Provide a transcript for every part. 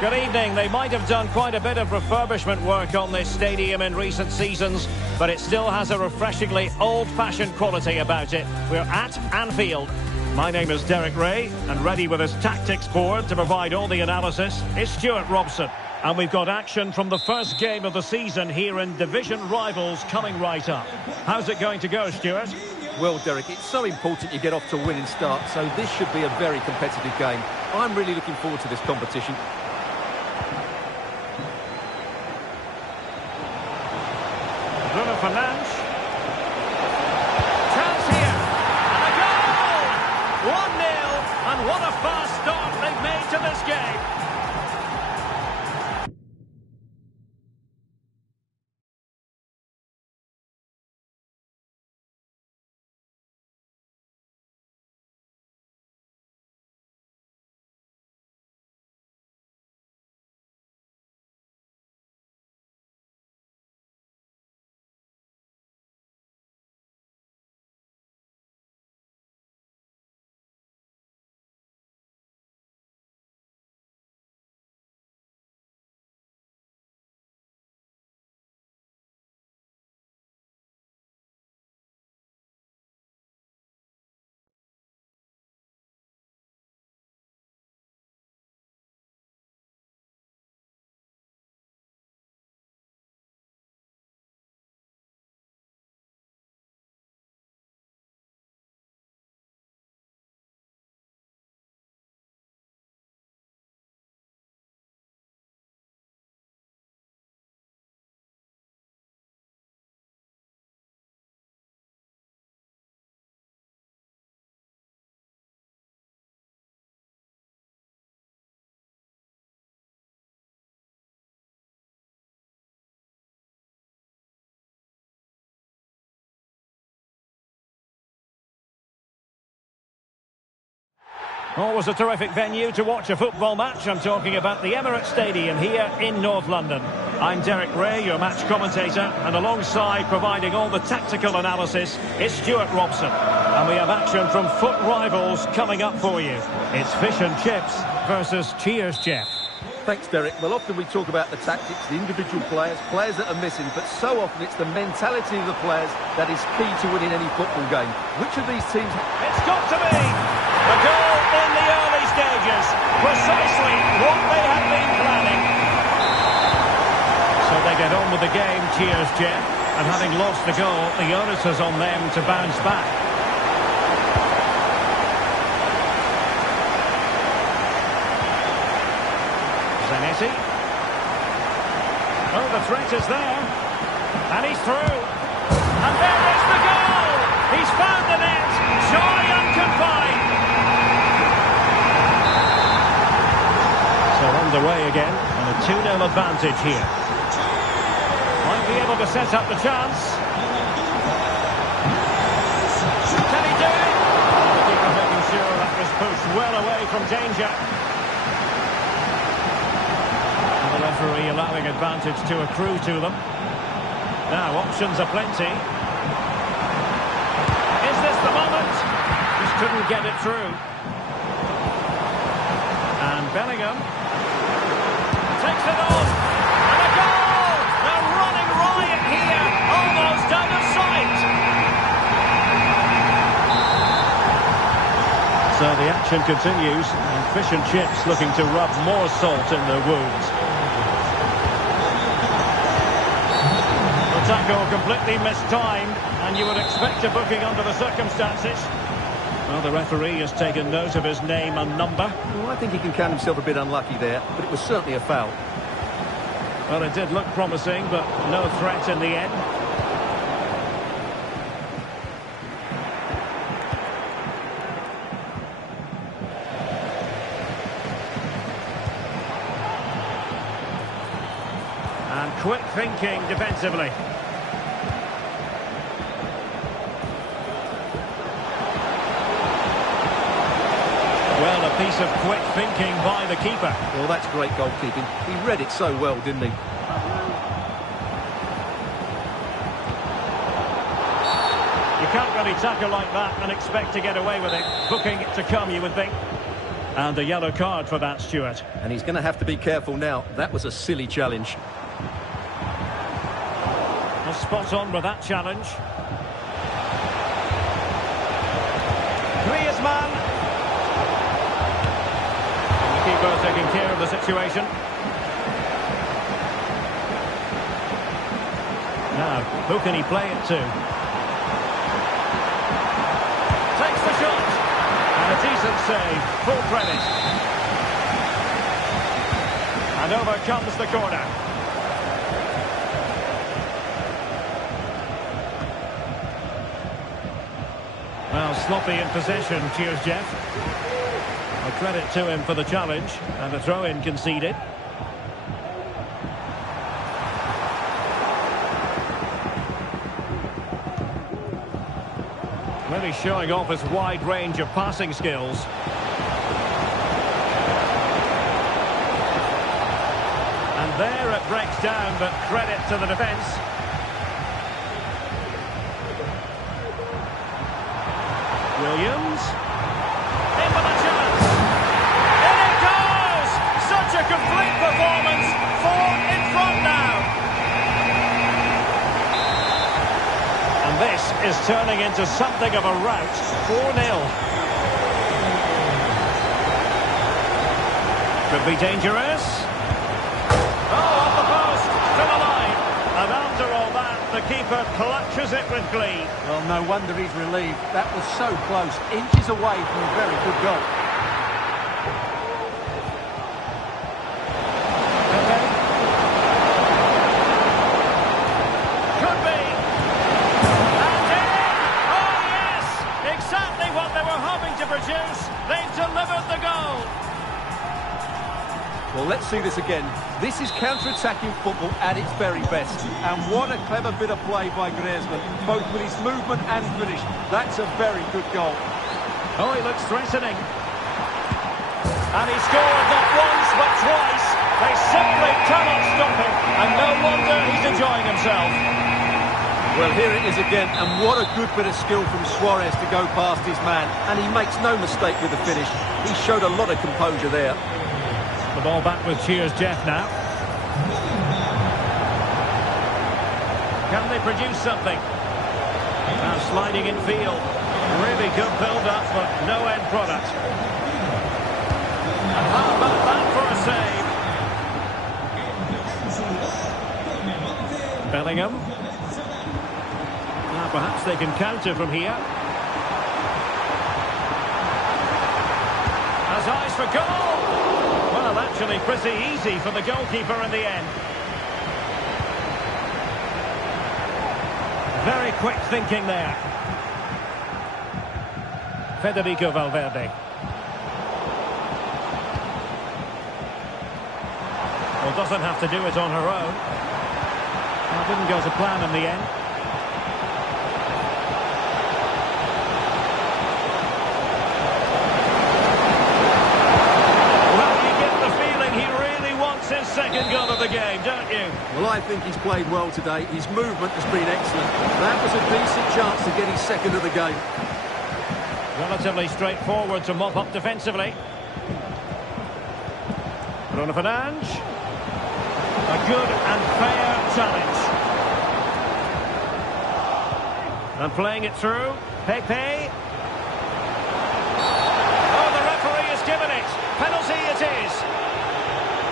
Good evening. They might have done quite a bit of refurbishment work on this stadium in recent seasons, but it still has a refreshingly old-fashioned quality about it. We're at Anfield. My name is Derek Ray, and ready with his tactics board to provide all the analysis is Stuart Robson. And we've got action from the first game of the season here in division rivals coming right up. How's it going to go, Stuart? Well, Derek, it's so important you get off to a winning start, so this should be a very competitive game. I'm really looking forward to this competition. Bruno Fernandes. Chance here. And a goal! 1-0. And what a fast start they've made to this game. Always a terrific venue to watch a football match. I'm talking about the Emirates Stadium here in North London. I'm Derek Ray, your match commentator, and alongside providing all the tactical analysis is Stuart Robson. And we have action from foot rivals coming up for you. It's fish and chips versus Cheers, Jeff. Thanks, Derek. Well, often we talk about the tactics, the individual players that are missing, but so often it's the mentality of the players that is key to winning any football game. Which of these teams... It's got to be a goal in the early stages. Precisely what they had been planning. So they get on with the game, Cheers, Jeff. And having lost the goal, the onus is on them to bounce back. Zanetti. Oh, the threat is there. And he's through. And there is the goal! He's found the net. Joy unconfined. So underway again. And a 2-0 advantage here. Might be able to set up the chance. Can he do it? The keeper making sure that was pushed well away from danger. The referee allowing advantage to accrue to them. Now options are plenty. Is this the moment? Just couldn't get it through. And Bellingham takes it on. And a goal! They're running riot here, almost out of sight. So the action continues, and fish and chips looking to rub more salt in their wounds. Tackle completely mistimed, and you would expect a booking under the circumstances. Well, the referee has taken note of his name and number. Well, I think he can count himself a bit unlucky there, but it was certainly a foul. Well, it did look promising, but no threat in the end. And quick thinking defensively. Well, a piece of quick thinking by the keeper. Well, that's great goalkeeping. He read it so well, didn't he? You can't really tackle like that and expect to get away with it. Booking to come, you would think. And a yellow card for that, Stuart. And he's going to have to be careful now. That was a silly challenge. Well, spot on with that challenge. Griezmann. And the keeper taking care of the situation. Now, who can he play it to? Takes the shot. And a decent save. Full credit. And over comes the corner. Well, sloppy in possession. Cheers, Jeff. A credit to him for the challenge. And a throw-in conceded. Really showing off his wide range of passing skills. And there it breaks down, but credit to the defence. Williams. In with a chance. In it goes! Such a complete performance. 4 in front now. And this is turning into something of a rout. 4-0. Could be dangerous. Oh, off the post. To the line. And after all that, the keeper clutches it with glee. Well, no wonder he's relieved. That was so close. Inches away from a very good goal. Could be. And in! Oh, yes! Exactly what they were hoping to produce. They've delivered the goal. Well, let's see this again. This is counter-attacking football at its very best. And what a clever bit of play by Griezmann, both with his movement and finish. That's a very good goal. Oh, he looks threatening. And he scored not once, but twice. They simply cannot stop him. And no wonder he's enjoying himself. Well, here it is again. And what a good bit of skill from Suarez to go past his man. And he makes no mistake with the finish. He showed a lot of composure there. The ball back with Cheers Jeff now. Can they produce something? Now sliding in field. Really good build-up, but no end product. And how about that for a save? Bellingham. Now perhaps they can counter from here. Has eyes for goal. Well, actually pretty easy for the goalkeeper in the end. Very quick thinking there. Federico Valverde. Well, doesn't have to do it on her own. Well, didn't go to plan in the end. His second goal of the game, don't you? Well, I think he's played well today. His movement has been excellent. That was a decent chance to get his second of the game. Relatively straightforward to mop up defensively. Bruno Fernandes. A good and fair challenge. And playing it through. Pepe. Oh, the referee has given it. Penalty it is.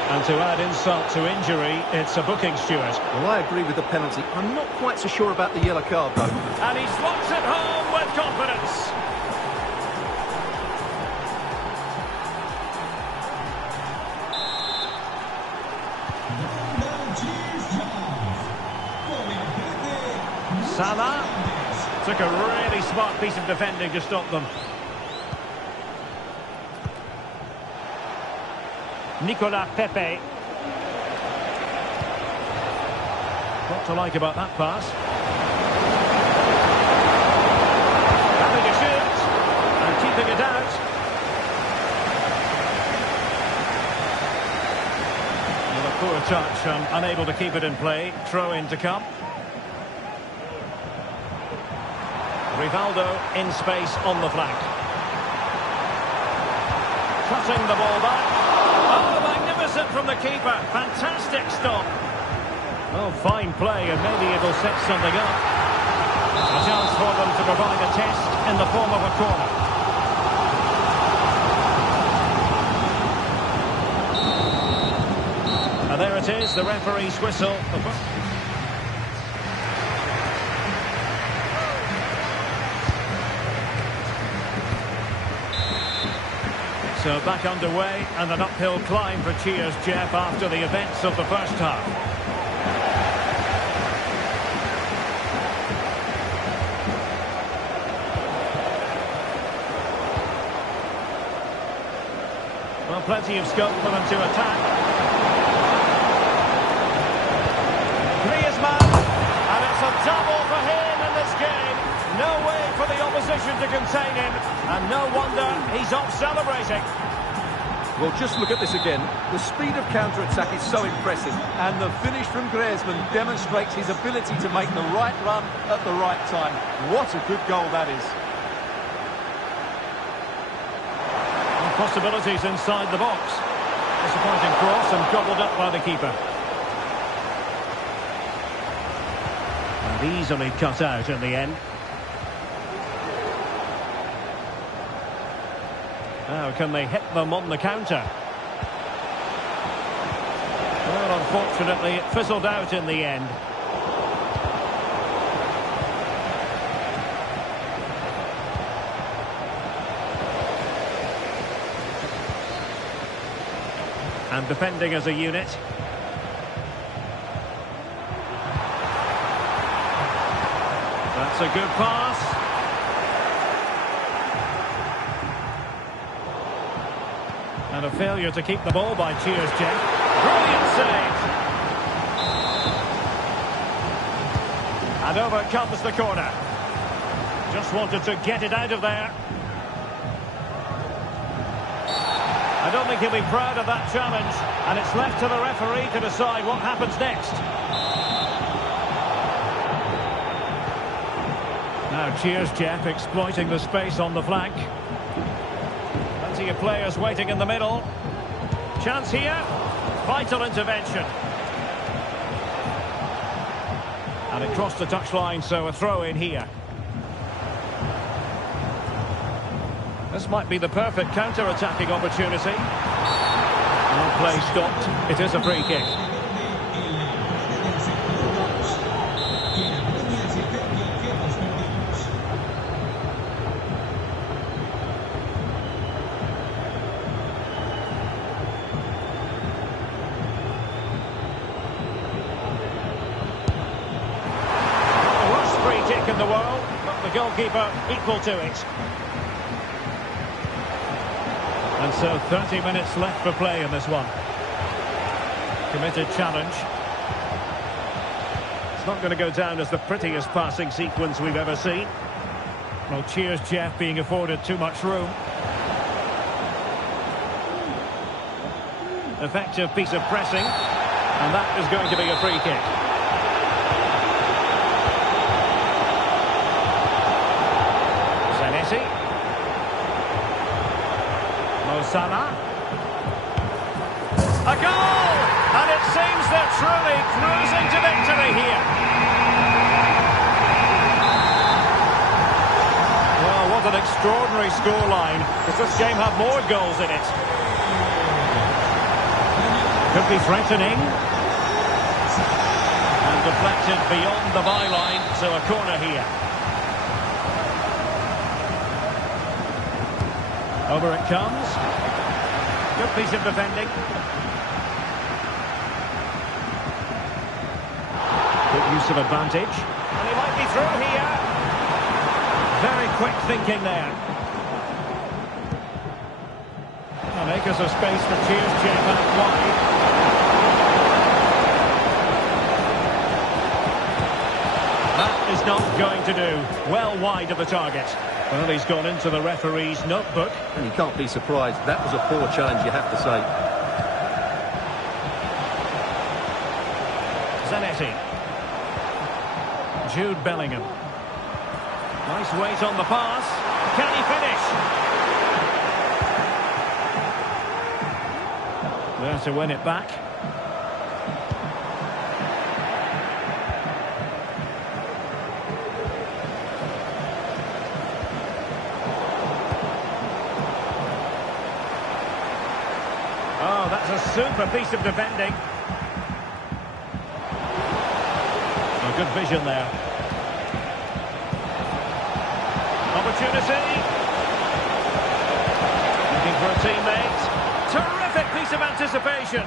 And to add insult to injury, it's a booking, Stuart. Well, I agree with the penalty. I'm not quite so sure about the yellow card, though. And he slots it home with confidence. Salah took a really smart piece of defending to stop them. Nicolas Pepe. What to like about that pass? Having to shoot and keeping it out. With a poor touch and unable to keep it in play. Throw in to come. Rivaldo in space on the flank. cutting the ball back. Oh, magnificent from the keeper. Fantastic stop. Oh, fine play, and maybe it'll set something up. A chance for them to provide a test in the form of a corner. And there it is, the referee's whistle. So back underway, and an uphill climb for Cheers, Jeff, after the events of the first half. Well, plenty of scope for them to attack. Griezmann, and it's a double for him in this game. No way for the opposition to contain him, and no wonder he's off celebrating. Well, just look at this again. The speed of counter-attack is so impressive, and the finish from Griezmann demonstrates his ability to make the right run at the right time. What a good goal that is. Possibilities inside the box. Disappointing cross and gobbled up by the keeper. And easily cut out in the end. Now can they hit them on the counter? Well, unfortunately it fizzled out in the end. And defending as a unit. That's a good pass. And a failure to keep the ball by Cheers, Jeff. Brilliant save. And over comes the corner. Just wanted to get it out of there. I don't think he'll be proud of that challenge, and it's left to the referee to decide what happens next. Now Cheers, Jeff, exploiting the space on the flank. Plenty of players waiting in the middle. Chance here. Vital intervention. And it crossed the touchline, so a throw in here. This might be the perfect counter-attacking opportunity. And play stopped. It is a free kick. The worst free kick in the world, but the goalkeeper equal to it. And so 30 minutes left for play in this one. Committed challenge. It's not going to go down as the prettiest passing sequence we've ever seen. Well, Cheers, Jeff, being afforded too much room. Effective piece of pressing. And that is going to be a free kick. Zanetti. Salah. A goal! And it seems they're truly cruising to victory here. Well, what an extraordinary scoreline. Does this game have more goals in it? Could be threatening. And deflected beyond the byline, so a corner here. Over it comes. Good piece of defending. Good use of advantage. And he might be through here. Very quick thinking there. And acres of space for Cheers, Jeff, out wide. That is not going to do. Well wide of the target. Well, he's gone into the referee's notebook. And you can't be surprised. That was a poor challenge, you have to say. Zanetti. Jude Bellingham. Nice weight on the pass. Can he finish? There to win it back. Oh, that's a super piece of defending. Oh, good vision there. Opportunity. Looking for a teammate. Terrific piece of anticipation.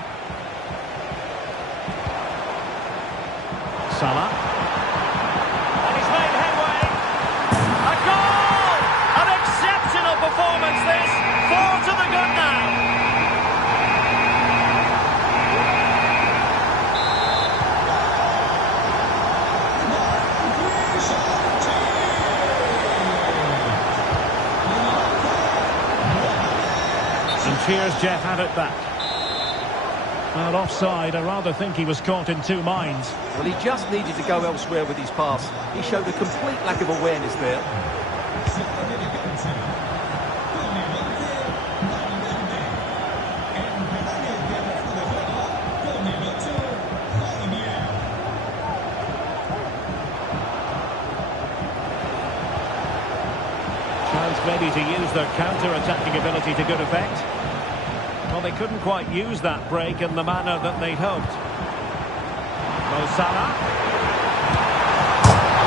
Salah. And he's made headway. A goal! An exceptional performance this. 4 to the good now. Cheers, Jeff had it back. Well, offside, I rather think he was caught in two minds. Well, he just needed to go elsewhere with his pass. He showed a complete lack of awareness there. Chance maybe to use their counter-attacking ability to good effect. Well, they couldn't quite use that break in the manner that they'd hoped. Mo Salah.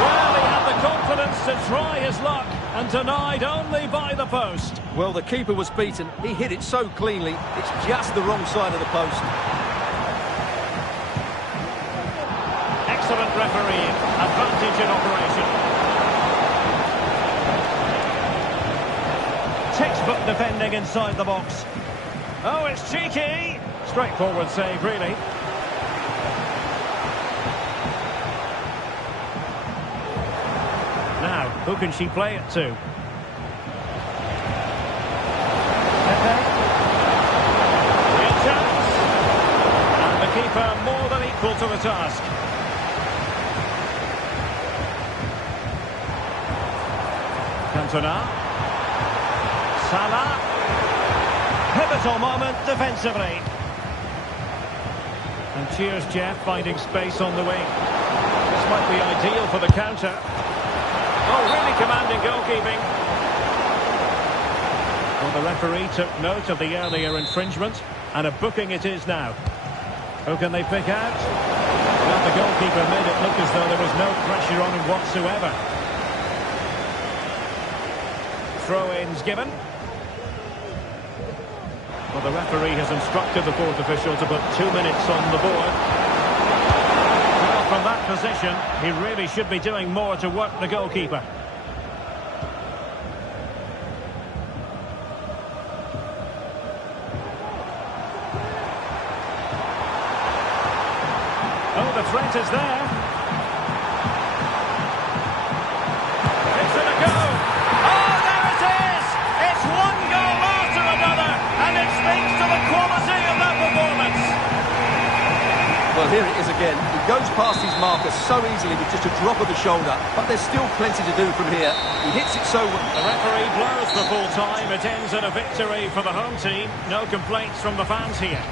Well, he had the confidence to try his luck, and denied only by the post. Well, the keeper was beaten. He hit it so cleanly, it's just the wrong side of the post. Excellent refereeing. Advantage in operation. Textbook defending inside the box. Oh, it's cheeky. Straightforward save, really. Now, who can she play it to? Pepe. Real chance. And the keeper more than equal to the task. Cantona. Salah. Pivotal moment defensively. And cheers, Jeff, finding space on the wing. This might be ideal for the counter. Oh, really commanding goalkeeping. Well, the referee took note of the earlier infringement, and a booking it is now. Who can they pick out? Well, the goalkeeper made it look as though there was no pressure on him whatsoever. Throw-ins given. Well, the referee has instructed the fourth official to put 2 minutes on the board. Well, from that position, he really should be doing more to work the goalkeeper. Oh, the threat is there. It's in a go. Oh, there it is! It's one goal after another, and it speaks to the quality of that performance. Well, here it is again. He goes past his marker so easily with just a drop of the shoulder, but there's still plenty to do from here. He hits it so well. The referee blows for full time. It ends in a victory for the home team. No complaints from the fans here.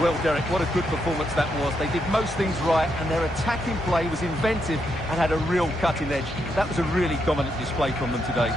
Well, Derek, what a good performance that was. They did most things right, and their attacking play was inventive and had a real cutting edge. That was a really dominant display from them today.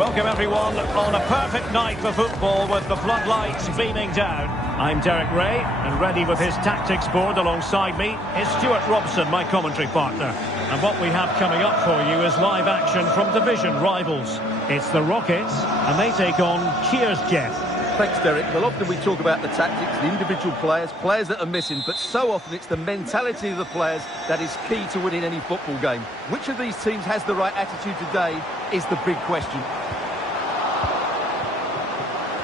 Welcome everyone on a perfect night for football with the floodlights beaming down. I'm Derek Ray, and ready with his tactics board alongside me is Stuart Robson, my commentary partner. And what we have coming up for you is live action from division rivals. It's the Rockets, and they take on Cheers Jeff. Thanks, Derek. Well, often we talk about the tactics, the individual players that are missing, but so often it's the mentality of the players that is key to winning any football game. Which of these teams has the right attitude today is the big question.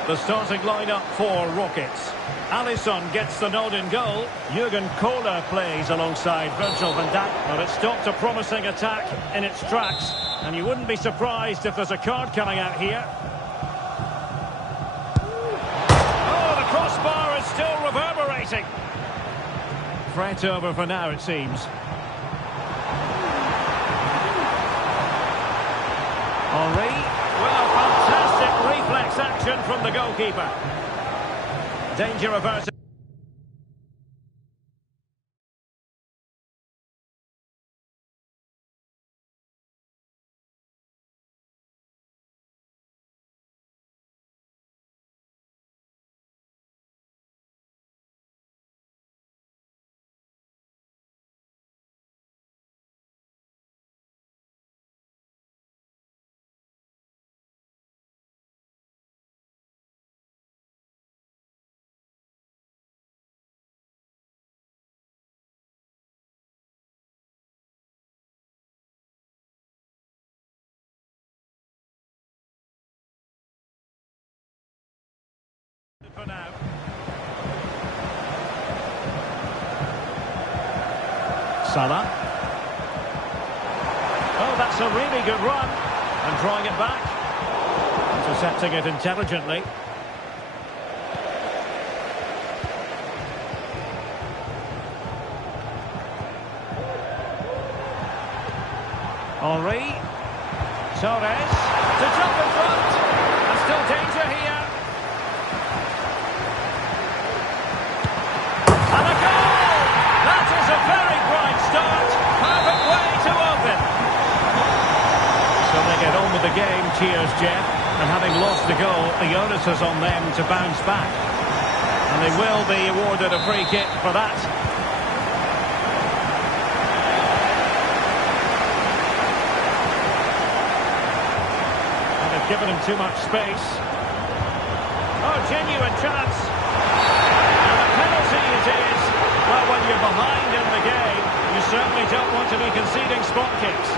The starting lineup for Rockets. Alisson gets the nod in goal. Jurgen Kohler plays alongside Virgil van Dijk. But it stopped a promising attack in its tracks. And you wouldn't be surprised if there's a card coming out here. Oh, the crossbar is still reverberating. Threat over for now, it seems. Henry. Well, fantastic reflex action from the goalkeeper. Danger averted. For now. Salah. Oh, that's a really good run. And drawing it back. Intercepting it intelligently. Henry. Torres. To jump in front. And still danger here. Very bright start, perfect way to open. So they get on with the game, cheers Jeff, and having lost the goal, the onus is on them to bounce back. And they will be awarded a free kick for that. And they've given him too much space. Oh, genuine chance. And the penalty it is. Well, when you're behind in the game, you certainly don't want to be conceding spot kicks.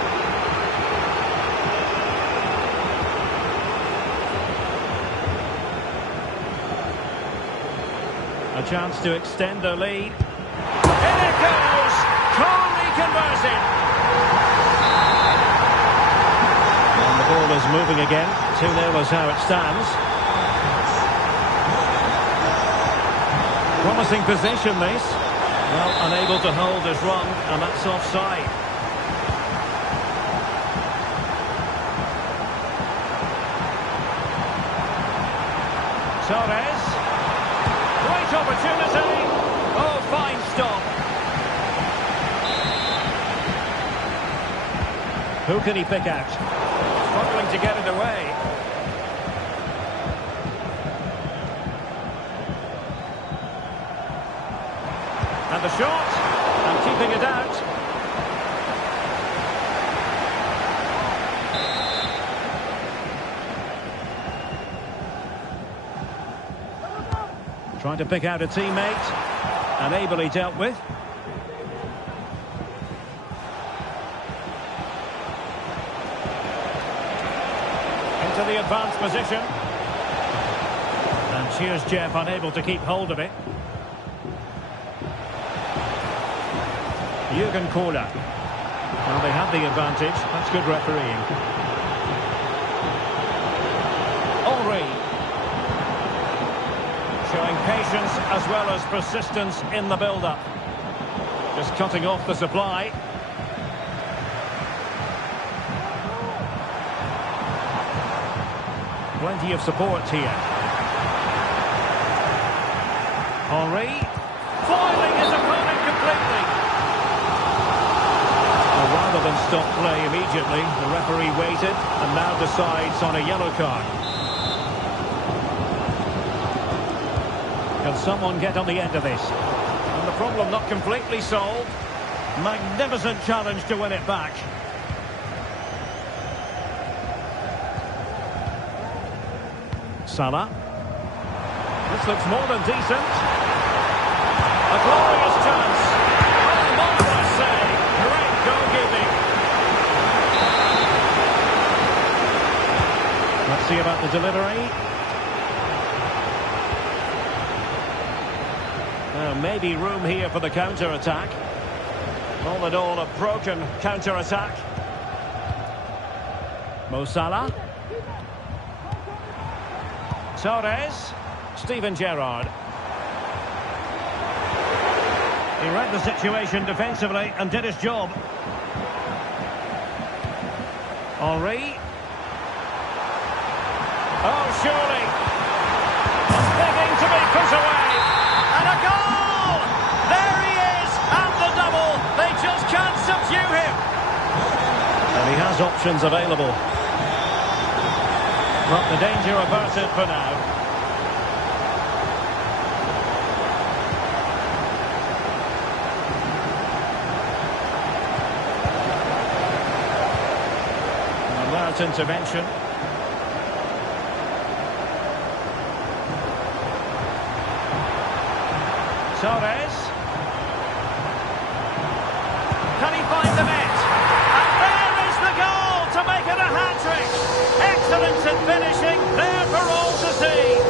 A chance to extend their lead. In it goes! Coolly converted! And the ball is moving again. 2-0 is how it stands. Promising position, this. Well, unable to hold his run, and that's offside. Torres. Great opportunity. Oh, fine stop. Who can he pick out? Struggling to get it away. And the shot, and keeping it out. Trying to pick out a teammate, and ably dealt with. Into the advanced position. And cheers Jeff, unable to keep hold of it. Jurgen Kohler. Well, they had the advantage. That's good refereeing. Henry. Showing patience as well as persistence in the build-up. Just cutting off the supply. Plenty of support here. Henry. Foiling his opponent completely. rather than stop play immediately. The referee waited and now decides on a yellow card. Can someone get on the end of this? And the problem not completely solved. Magnificent challenge to win it back. Salah. This looks more than decent. A glorious chance. Oh, marvellous save. Great goalkeeping. Let's see about the delivery. Maybe room here for the counter-attack. All in all, a broken counter-attack. Mo Salah. Torres. Steven Gerrard. He read the situation defensively and did his job. Henry. Oh, surely. Begging to be put away. And a goal! There he is! And the double! They just can't subdue him! And he has options available. But the danger averted for now. An alert intervention. Torres. Can he find the net? And there is the goal to make it a hat-trick. Excellence in finishing, there for all to see.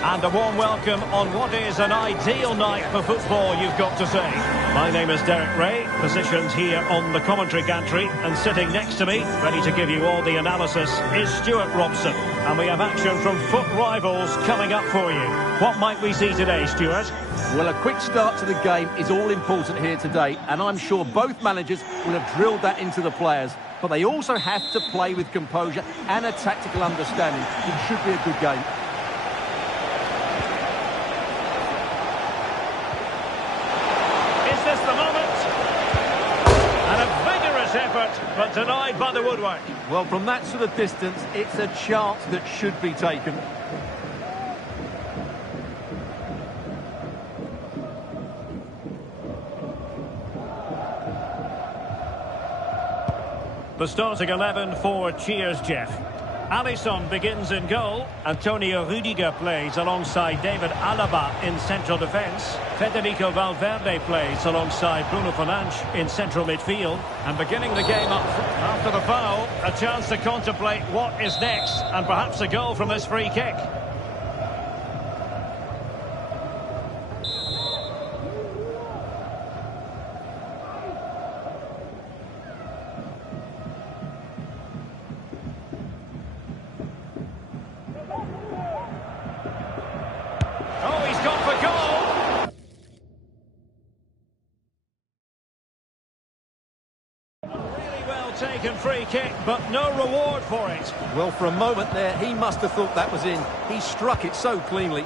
And a warm welcome on what is an ideal night for football, you've got to say. My name is Derek Ray, positioned here on the commentary gantry, and sitting next to me, ready to give you all the analysis, is Stuart Robson. And we have action from foot rivals coming up for you. What might we see today, Stuart? Well, a quick start to the game is all important here today, and I'm sure both managers will have drilled that into the players. But they also have to play with composure and a tactical understanding. It should be a good game. But denied by the woodwork. Well, from that sort of distance, it's a chance that should be taken. The starting 11 for Cheers, Jeff. Alisson begins in goal. Antonio Rudiger plays alongside David Alaba in central defence. Federico Valverde plays alongside Bruno Fernandes in central midfield. And beginning the game up after the foul, a chance to contemplate what is next, and perhaps a goal from this free kick. Oh, he's gone for goal! Really well taken free kick, but no reward for it. Well, for a moment there, he must have thought that was in. He struck it so cleanly.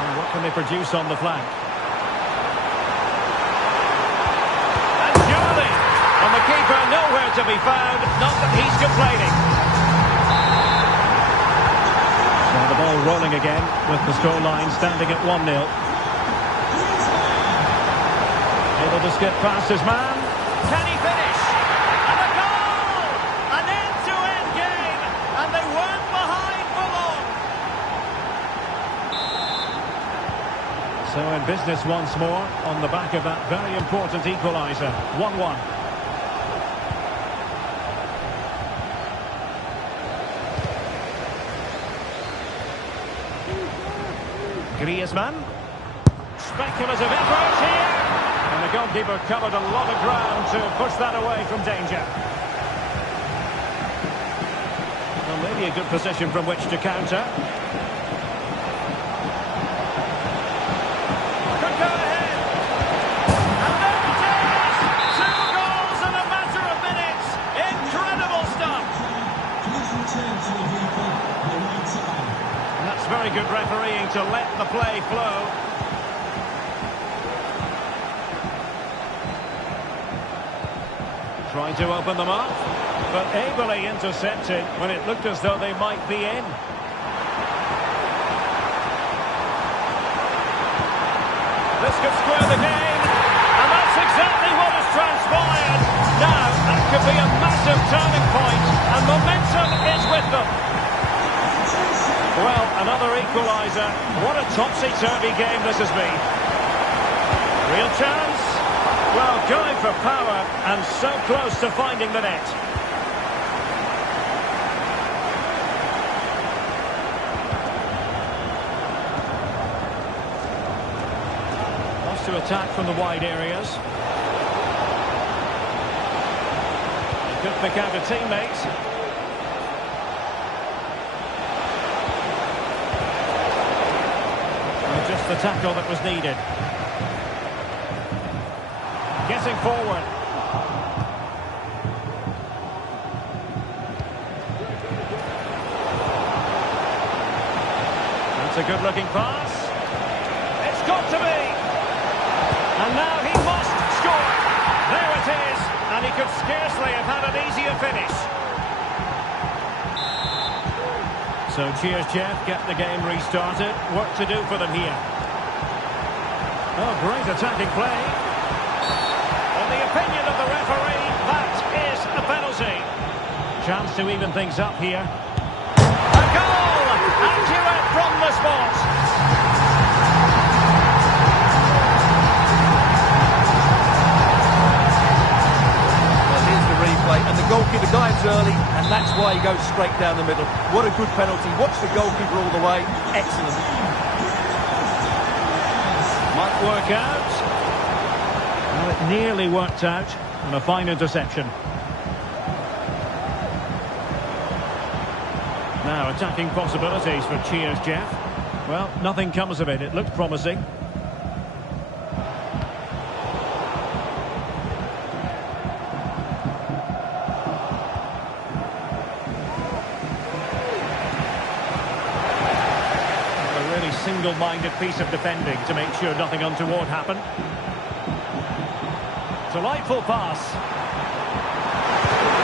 And what can they produce on the flank? And surely, and the keeper nowhere to be found, not that he's complaining. The ball rolling again with the scoreline standing at 1-0. Able to skip past his man. Can he finish? And a goal! An end-to-end game, and they weren't behind for long. So in business once more on the back of that very important equaliser. 1-1. Griezmann. speculative effort here. And the goalkeeper covered a lot of ground to push that away from danger. Well, maybe a good position from which to counter. Could go ahead. And there it is! 2 goals in a matter of minutes. Incredible stuff. And that's very good refereeing to let the play flow. Trying to open them up, but ably intercepted when it looked as though they might be in. This could square the game, and that's exactly what has transpired. Now, that could be a massive turning point, and momentum is with them. Well, another equaliser. What a topsy-turvy game this has been. Real chance. Well, going for power, and so close to finding the net. Lost to attack from the wide areas. He could pick out a teammate. And just the tackle that was needed. Getting forward. That's a good-looking pass. It's got to be. And now he must score. There it is. And he could scarcely have had an easier finish. So cheers, Jeff. Get the game restarted. Work to do for them here. Oh, great attacking play. In the opinion of the referee, that is a penalty. Chance to even things up here. A goal! Accurate from the spot. Well, here's the replay, and the goalkeeper dives early, and that's why he goes straight down the middle. What a good penalty. Watch the goalkeeper all the way. Excellent. Might work out. Well, it nearly worked out on a fine interception. Now attacking possibilities for cheers, Jeff. Well, nothing comes of it. It looked promising. A really single-minded piece of defending to make sure nothing untoward happened. Delightful pass.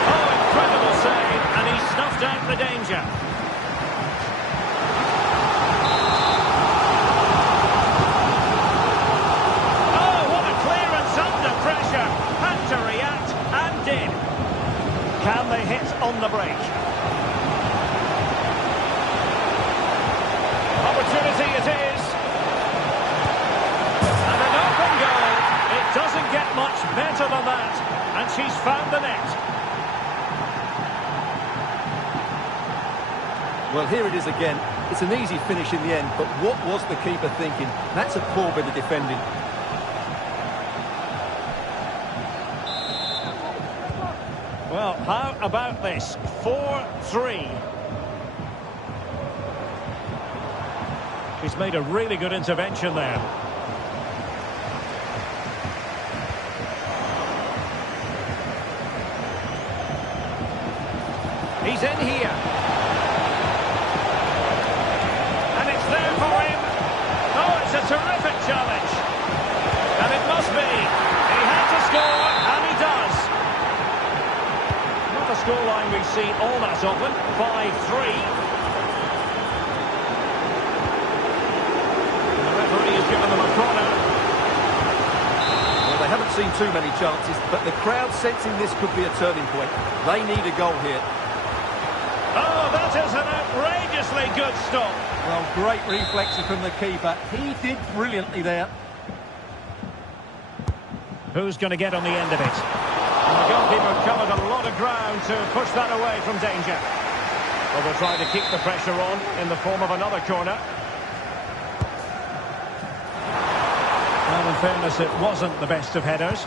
Oh, incredible save, and he snuffed out the danger. Oh, what a clearance under pressure. Had to react, and did. Can they hit on the break? Opportunity it is. And an open goal. It doesn't get much better than that, and she's found the net. Well, here it is again. It's an easy finish in the end, but what was the keeper thinking? That's a poor bit of defending. Well, how about this? 4-3. He's made a really good intervention there. He's in here. And it's there for him. Oh, it's a terrific challenge. And it must be. He had to score, and he does. Not a scoreline we see all that often. 5-3. And the referee has given them a corner. Well, they haven't seen too many chances, but the crowd sensing this could be a turning point. They need a goal here. Oh, that is an outrageously good stop. Well, great reflexes from the keeper. He did brilliantly there. Who's going to get on the end of it? And the goalkeeper covered a lot of ground to push that away from danger. Well, they'll try to keep the pressure on in the form of another corner. fairness, it wasn't the best of headers.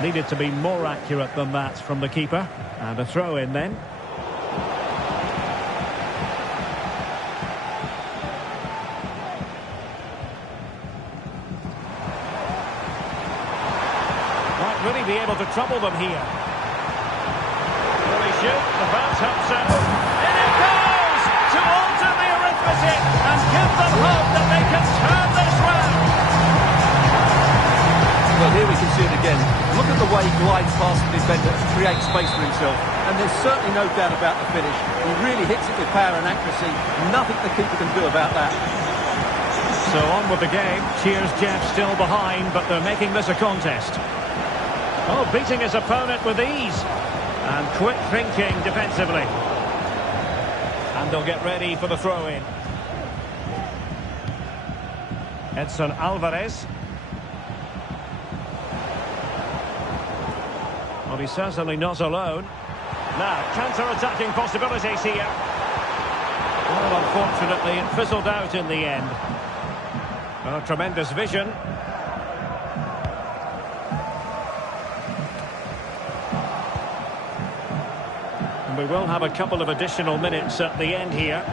Needed to be more accurate than that from the keeper. And a throw in then. Might really be able to trouble them here. Will he shoot? The bounce up so. In it goes! To alter the arithmetic and give them hope that they can turn this round. Well, here we can see it again. Look at the way he glides past the defender to create space for himself. And there's certainly no doubt about the finish. He really hits it with power and accuracy. Nothing the keeper can do about that. So on with the game. Cheers Jeff still behind, but they're making this a contest. Oh, beating his opponent with ease. And quick thinking defensively. And they'll get ready for the throw-in. Edson Alvarez. Well, he's certainly not alone. Now, counter-attacking possibilities here. Well, unfortunately, it fizzled out in the end. Oh, tremendous vision. And we will have a couple of additional minutes at the end here.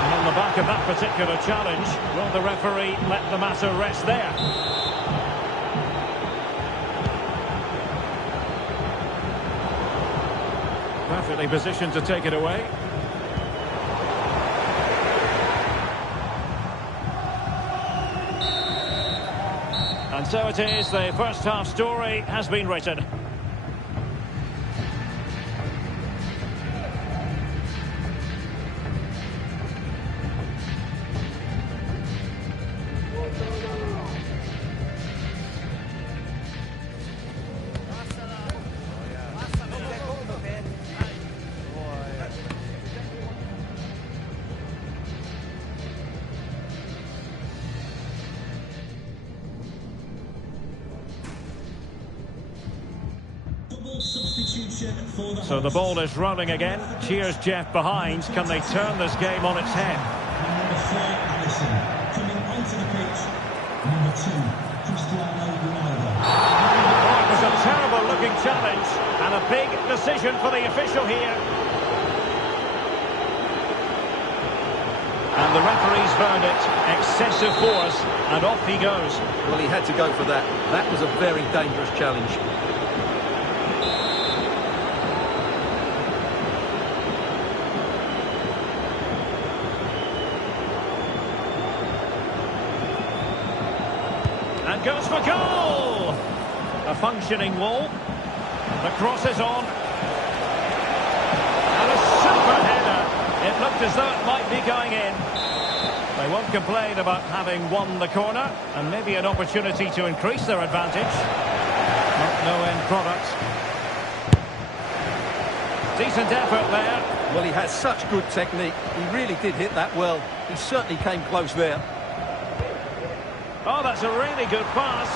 And on the back of that particular challenge, will the referee let the matter rest there? Perfectly positioned to take it away. And so it is, the first half story has been written. So the ball is rolling again. Cheers Jeff behind. Can they turn this game on its head? Number 4, Alisson. Coming onto the pitch, number 2, Cristiano Ronaldo. Oh, it was a terrible looking challenge and a big decision for the official here. And the referee's verdict, excessive force, and off he goes. Well, he had to go for that. That was a very dangerous challenge. And goes for goal! A functioning wall. The cross is on. And a super header. It looked as though it might be going in. They won't complain about having won the corner, and maybe an opportunity to increase their advantage. No end product. Decent effort there. Well, he has such good technique. He really did hit that well. He certainly came close there. Oh, that's a really good pass.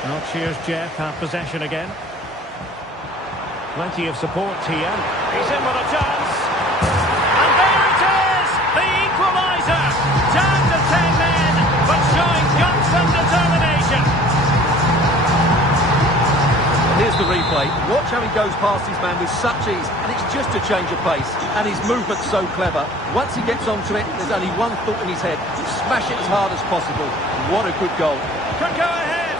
Well, cheers, Jeff. Have possession again. Plenty of support here. He's in with a chance. And there it is! The equaliser! Down to 10 men, but showing guts and determination. Here's the replay. Watch how he goes past his man with such ease, and it's just a change of pace. And his movement's so clever. Once he gets onto it, there's only one thought in his head. Smash it as hard as possible. What a good goal. Could go ahead.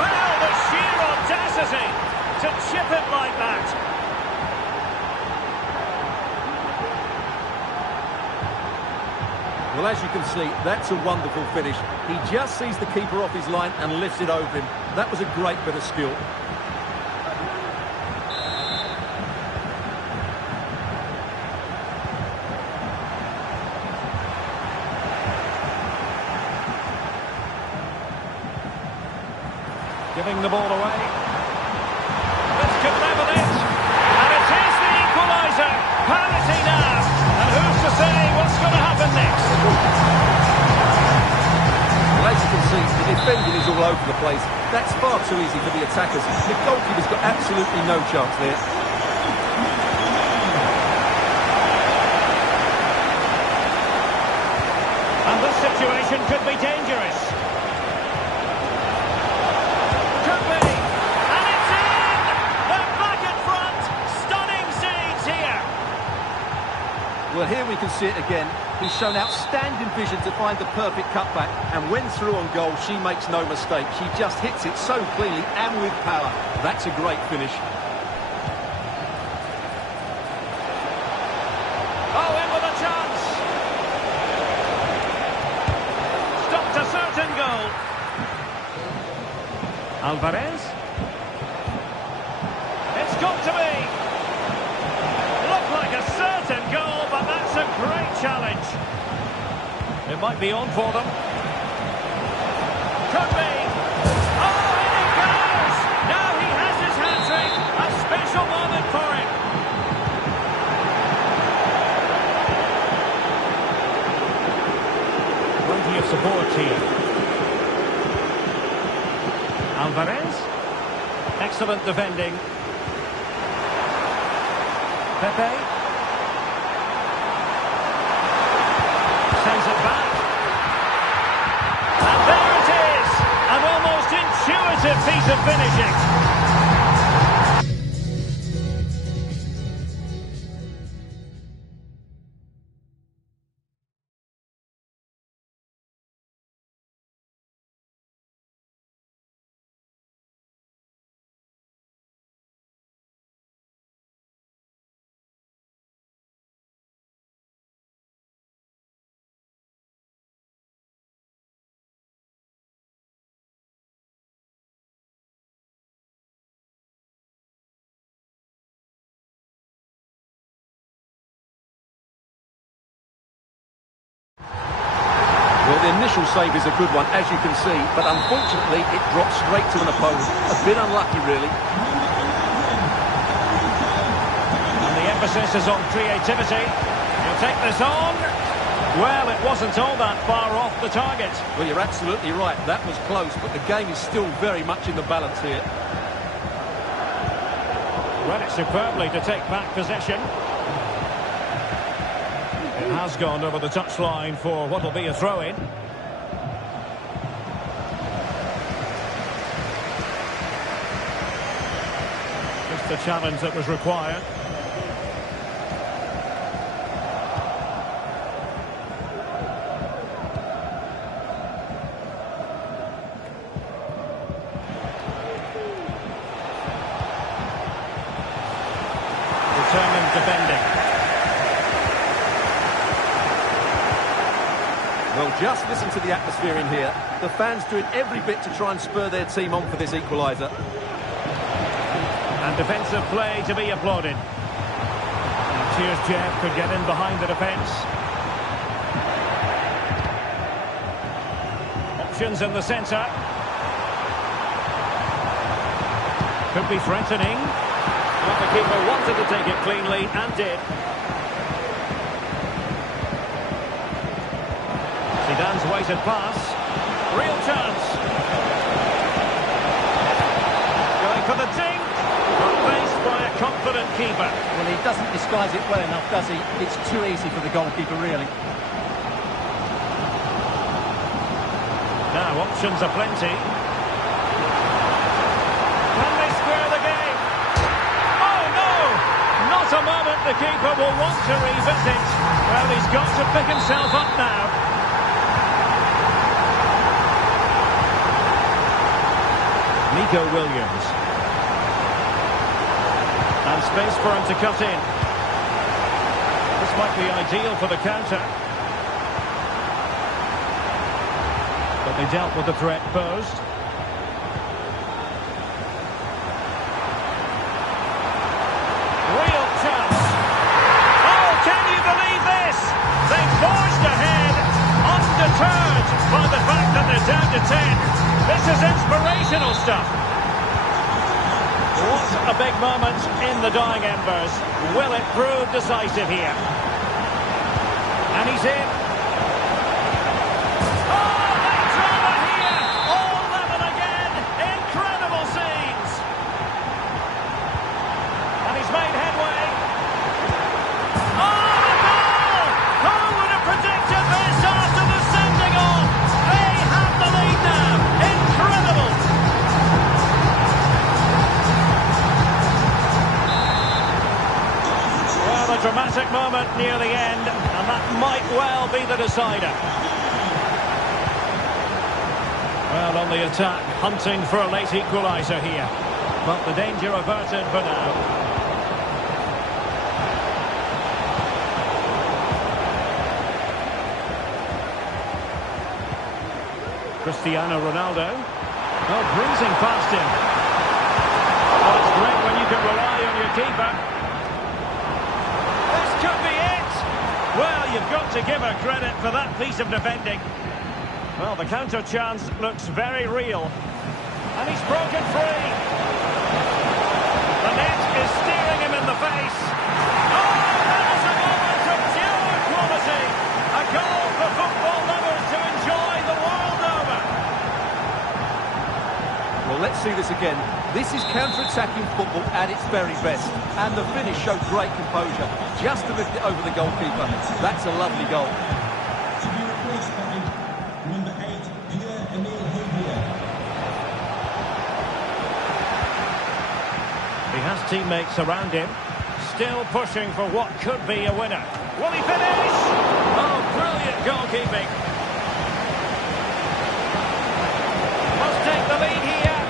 Well, the sheer audacity to chip it like that. Well, as you can see, that's a wonderful finish. He just sees the keeper off his line and lifts it over him. That was a great bit of skill. Giving the ball away. This could level it. And it is the equaliser. Penalty now. And who's to say what's going to happen next? Well, as you can see, the defending is all over the place. That's far too easy for the attackers. The goalkeeper's got absolutely no chance there. And this situation could be dangerous. Could be. And it's in! They're back at front. Stunning scenes here. Well, here we can see it again. He's shown outstanding vision to find the perfect cutback. And when through on goal, she makes no mistake. She just hits it so cleanly and with power. That's a great finish. Oh, in with a chance. Stopped a certain goal. Alvarez. It's got to be. Looked like a certain goal, but that's a great challenge. It might be on for them. Could be. Oh, in he goes! Now he has his hat-trick. A special moment for him. Plenty of support here. Alvarez. Excellent defending. Pepe. Sends it back. And there it is! An almost intuitive piece of finishing. Well, the initial save is a good one, as you can see, but unfortunately it dropped straight to an opponent. A bit unlucky, really. And the emphasis is on creativity. He'll take this on. Well, it wasn't all that far off the target. Well, you're absolutely right. That was close, but the game is still very much in the balance here. Read it superbly to take back possession. It has gone over the touchline for what will be a throw-in. Just the challenge that was required. Determined defending. Well, just listen to the atmosphere in here. The fans doing every bit to try and spur their team on for this equaliser. And defensive play to be applauded. And cheers, Jeff, could get in behind the defence. Options in the centre. Could be threatening. But the keeper wanted to take it cleanly and did. Zidane's weighted pass. Real chance. Going for the dink. Faced by a confident keeper. Well, he doesn't disguise it well enough, does he? It's too easy for the goalkeeper, really. Now, options are plenty. Can they square the game? Oh, no! Not a moment the keeper will want to revisit. Well, he's got to pick himself up now. Nico Williams. And space for him to cut in. This might be ideal for the counter. But they dealt with the threat posed. Real chance. Oh, can you believe this? They forged ahead, undeterred by the fact that they're down to 10. This is inspirational stuff. What a big moment in the dying embers. Will it prove decisive here? And he's in. Oh, they drama here! All a dramatic moment near the end, and that might well be the decider. Well, on the attack, hunting for a late equaliser here. But the danger averted for now. Cristiano Ronaldo. Oh, breezing past him. Oh, it's great when you can rely on your keeper. This could be it. Well, you've got to give her credit for that piece of defending. Well, the counter chance looks very real. And he's broken free. The net is staring him in the face. Oh, that is a moment of pure quality. A goal for football lovers to enjoy the world over. Well, let's see this again. This is counter-attacking football at its very best. And the finish showed great composure. Just to lift it over the goalkeeper. That's a lovely goal. To be replaced by number 8, Pierre-Emile Houvier. He has teammates around him. Still pushing for what could be a winner. Will he finish? Oh, brilliant goalkeeping. Must take the lead here.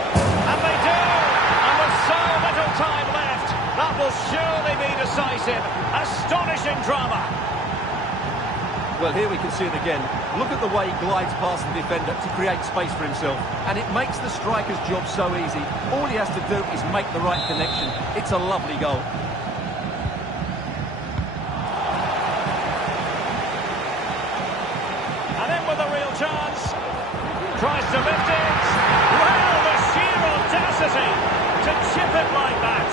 And they do. And with so little time left, that will surely be decisive. Astonishing drama. Well, here we can see it again. Look at the way he glides past the defender to create space for himself. And it makes the striker's job so easy. All he has to do is make the right connection. It's a lovely goal. And in with a real chance. Tries to lift it. Well, the sheer audacity to chip it like that.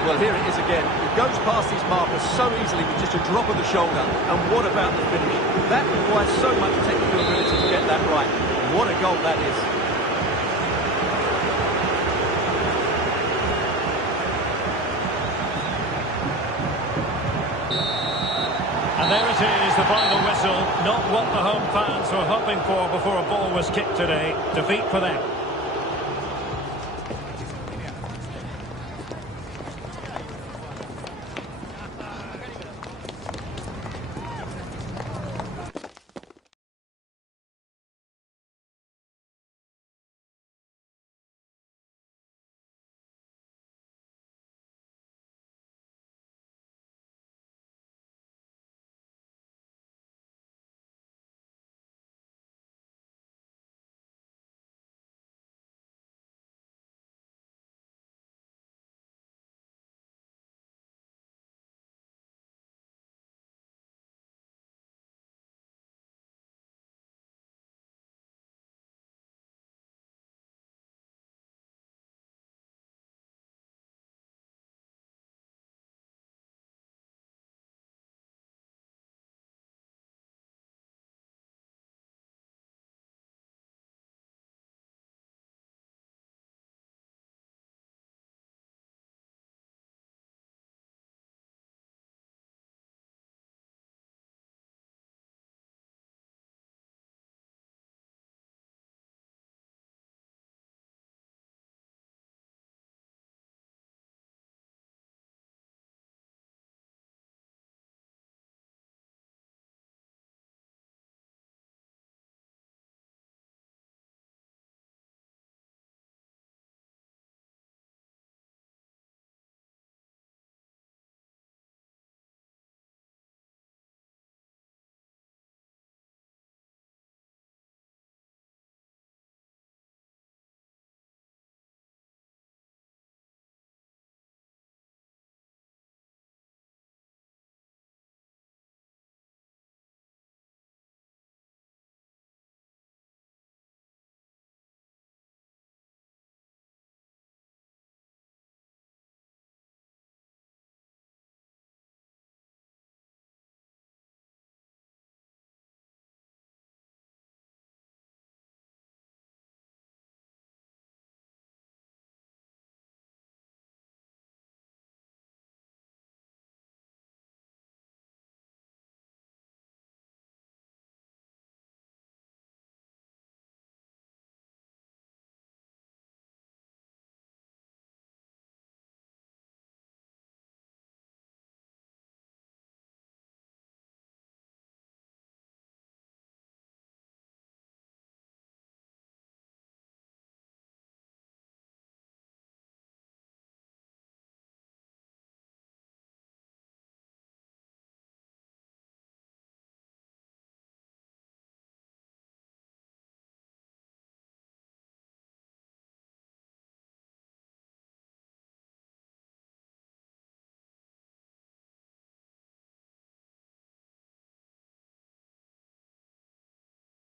Well, here it is again. He goes past his marker so easily with just a drop of the shoulder. And what about the finish? That requires so much technical ability to get that right. What a goal that is. And there it is, the final whistle. Not what the home fans were hoping for before a ball was kicked today. Defeat for them.